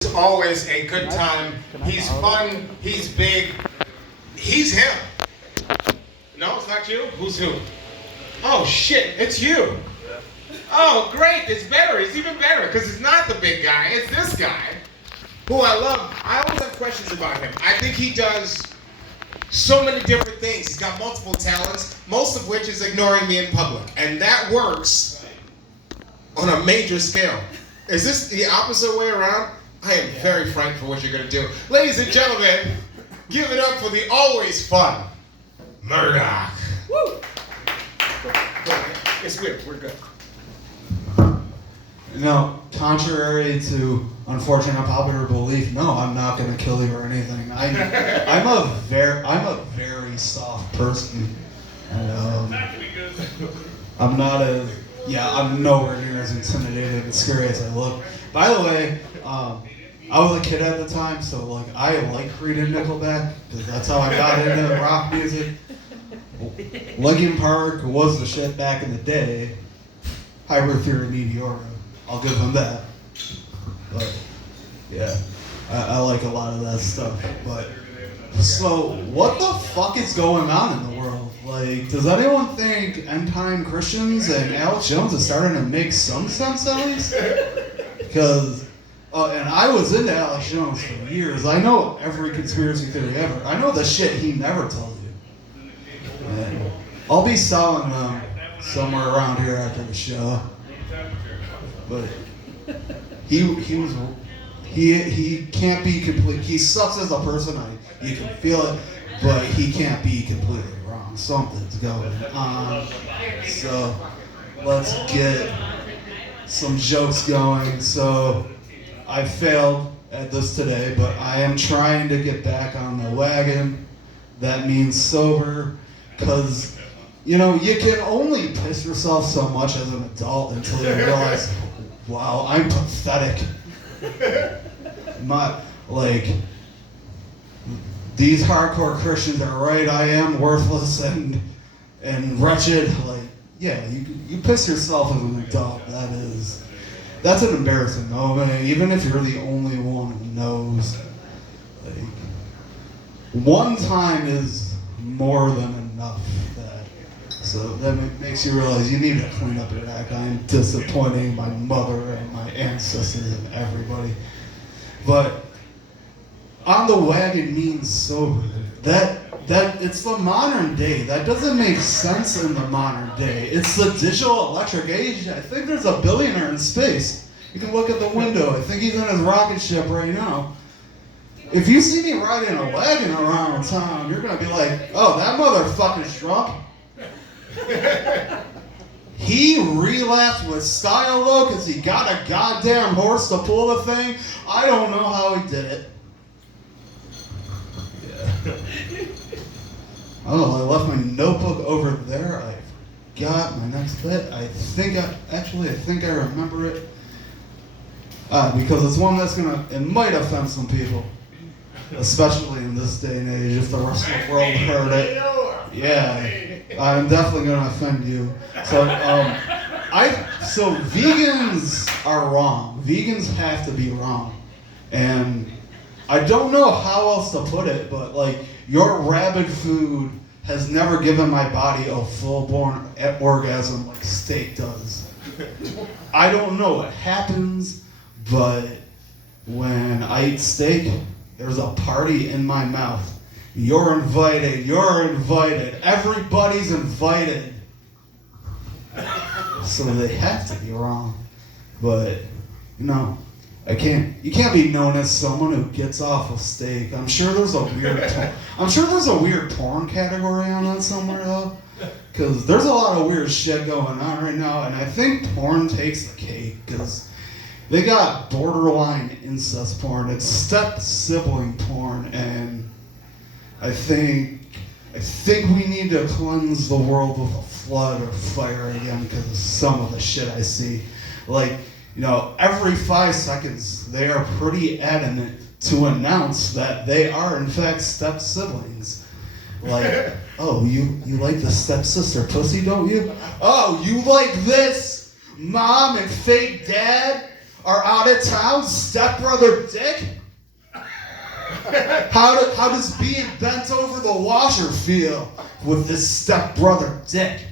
It's always a good time. He's fun. He's big. He's him. No, it's not you. Who's who? Oh shit, it's you. Oh great, it's better. It's even better because it's not the big guy. It's this guy who I love. I always have questions about him. I think he does so many different things. He's got multiple talents, most of which is ignoring me in public, and that works on a major scale. Is this the opposite way around? I am very frightened for what you're going to do. Ladies and gentlemen, give it up for the always fun Murdock. Woo! It's weird. We're good. No, contrary to unfortunate popular belief, no, I'm not going to kill you or anything. I'm a very soft person. And, I'm nowhere near as intimidating and scary as I look. By the way, I was a kid at the time, so I like Creed and Nickelback because that's how I got into rock music. Linkin Park was the shit back in the day. Hybrid Theory, Meteora, I'll give them that. But yeah, I like a lot of that stuff. But so, what the fuck is going on in the world? Does anyone think end-time Christians and Alex Jones is starting to make some sense at least? Because, and I was into Alex Jones for years. I know every conspiracy theory ever. I know the shit he never told you. And I'll be selling them somewhere around here after the show. But he can't be complete. He sucks as a person. You can feel it, but he can't be completely wrong. Something's going on. So let's get some jokes going. So I failed at this today, but I am trying to get back on the wagon. That means sober, because you can only piss yourself so much as an adult until you realize, wow, I'm pathetic. These hardcore Christians are right, I am worthless and wretched. You piss yourself as an adult. That's an embarrassing moment, even if you're the only one who knows. One time is more than enough. So that makes you realize you need to clean up your act. I'm disappointing my mother and my ancestors and everybody. But on the wagon means sober. That it's the modern day. That doesn't make sense in the modern day. It's the digital electric age. I think there's a billionaire in space. You can look at the window. I think he's in his rocket ship right now. If you see me riding a wagon around town, you're gonna be like, oh, that motherfucker's drunk. He relapsed with style though, because he got a goddamn horse to pull the thing. I don't know how he did it. Yeah. I don't know, I left my notebook over there. I forgot my next bit. I think I remember it. Because it's one that's it might offend some people. Especially in this day and age, if the rest of the world heard it. Yeah. I'm definitely going to offend you. So vegans are wrong. Vegans have to be wrong. And I don't know how else to put it, but your rabid food has never given my body a full-blown orgasm like steak does. I don't know what happens, but when I eat steak, there's a party in my mouth. You're invited. Everybody's invited. So they have to be wrong. But, you can't be known as someone who gets off of steak. I'm sure there's a weird porn category on that somewhere though. Because there's a lot of weird shit going on right now, and I think porn takes the cake, because they got borderline incest porn. It's step-sibling porn, and I think we need to cleanse the world with a flood of fire again because of some of the shit I see. Every 5 seconds, they are pretty adamant to announce that they are, in fact, step-siblings. Oh, you like the stepsister pussy, don't you? Oh, you like this? Mom and fake dad our out-of-town stepbrother Dick? How does being bent over the washer feel with this stepbrother Dick?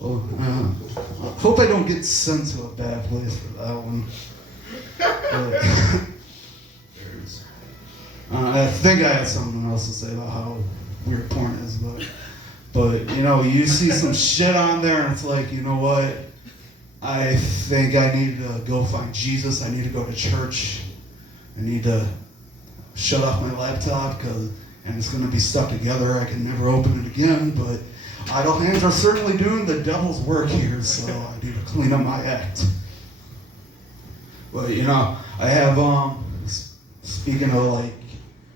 Hope I don't get sent to a bad place for that one. I think I had something else to say about how weird porn is, but you know, you see some shit on there and it's like, you know what? I think I need to go find Jesus. I need to go to church. I need to shut off my laptop and it's going to be stuck together. I can never open it again, but idle hands are certainly doing the devil's work here, so I need to clean up my act. But you know, I have, speaking of like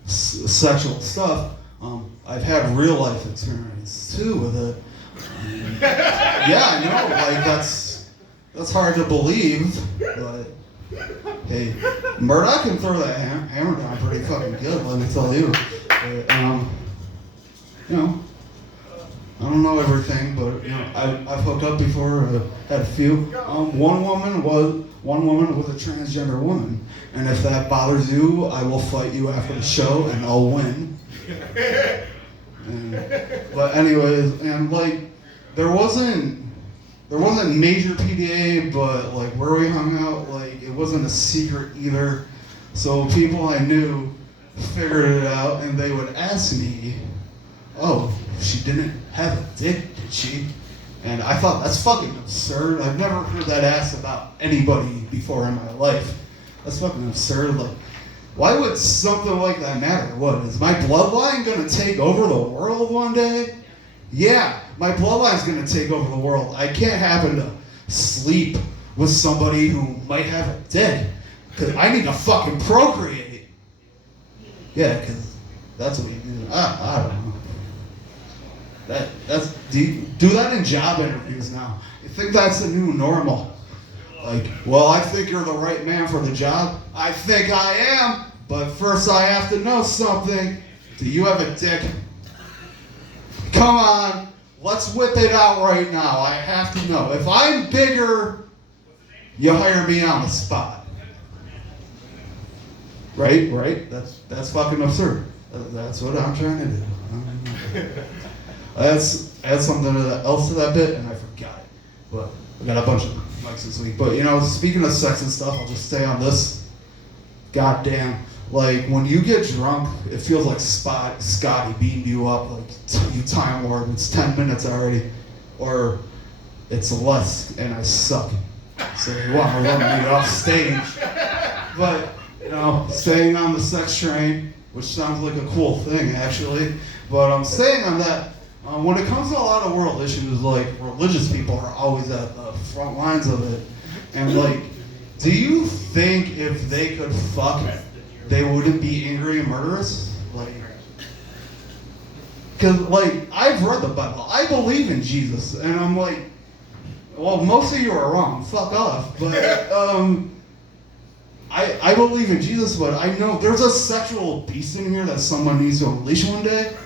sexual stuff, I've had real life experience too with it. Yeah, I know, like that's hard to believe, but hey, Murdock can throw that hammer down pretty fucking good, let me tell you. But, you know, I don't know everything, but you know, I've hooked up before, had a few. One woman was a transgender woman, and if that bothers you, I will fight you after the show, and I'll win. But anyways, and like there wasn't major PDA, but like where we hung out, like it wasn't a secret either. So people I knew figured it out, and they would ask me, "Oh, she didn't have a dick, did she?" And I thought that's fucking absurd. I've never heard that asked about anybody before in my life. That's fucking absurd. Like, why would something like that matter? What, is my bloodline gonna take over the world one day? Yeah, my bloodline's gonna take over the world. I can't happen to sleep with somebody who might have a dick, because I need to fucking procreate. Yeah, because that's what you do. I don't know. Do that in job interviews now. You think that's the new normal? Like, well, I think you're the right man for the job. I think I am, but first I have to know something. Do you have a dick? Come on, let's whip it out right now. I have to know. If I'm bigger, you hire me on the spot. Right? That's fucking absurd. That's what I'm trying to do. Add something else to that bit, and I forgot it. But I got a bunch of mics this week. But you know, speaking of sex and stuff, I'll just stay on this. Goddamn, like when you get drunk, it feels like Scotty beamed you up, like you Time Lord. It's 10 minutes already, or it's less, and I suck. So you want to run me off stage, but you know, staying on the sex train, which sounds like a cool thing actually. But I'm staying on that. When it comes to a lot of world issues, like religious people are always at the front lines of it. And like, do you think if they could fuck, they wouldn't be angry and murderous? Like, cause like, I've read the Bible. I believe in Jesus. And I'm like, well, most of you are wrong. Fuck off. But, I believe in Jesus, but I know there's a sexual beast in here that someone needs to unleash one day.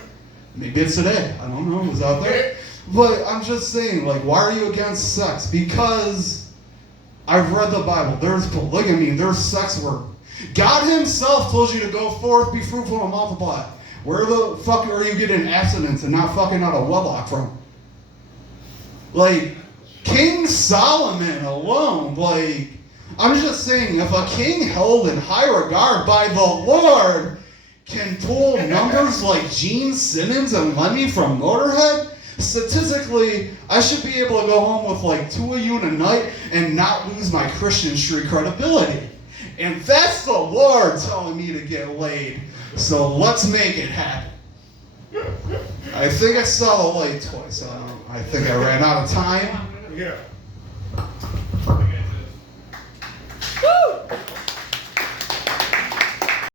Maybe it's today. I don't know who's out there. But I'm just saying, like, why are you against sex? Because I've read the Bible. There's polygamy. There's sex work. God himself told you to go forth, be fruitful, and multiply. Where the fuck are you getting abstinence and not fucking out of wedlock from? Like, King Solomon alone, like, I'm just saying, if a king held in high regard by the Lord can pull numbers like Gene Simmons and Lemmy from Motorhead, statistically, I should be able to go home with like 2 of you in a night and not lose my Christian street credibility. And that's the Lord telling me to get laid. So let's make it happen. I think I saw the light twice. I think I ran out of time. Yeah.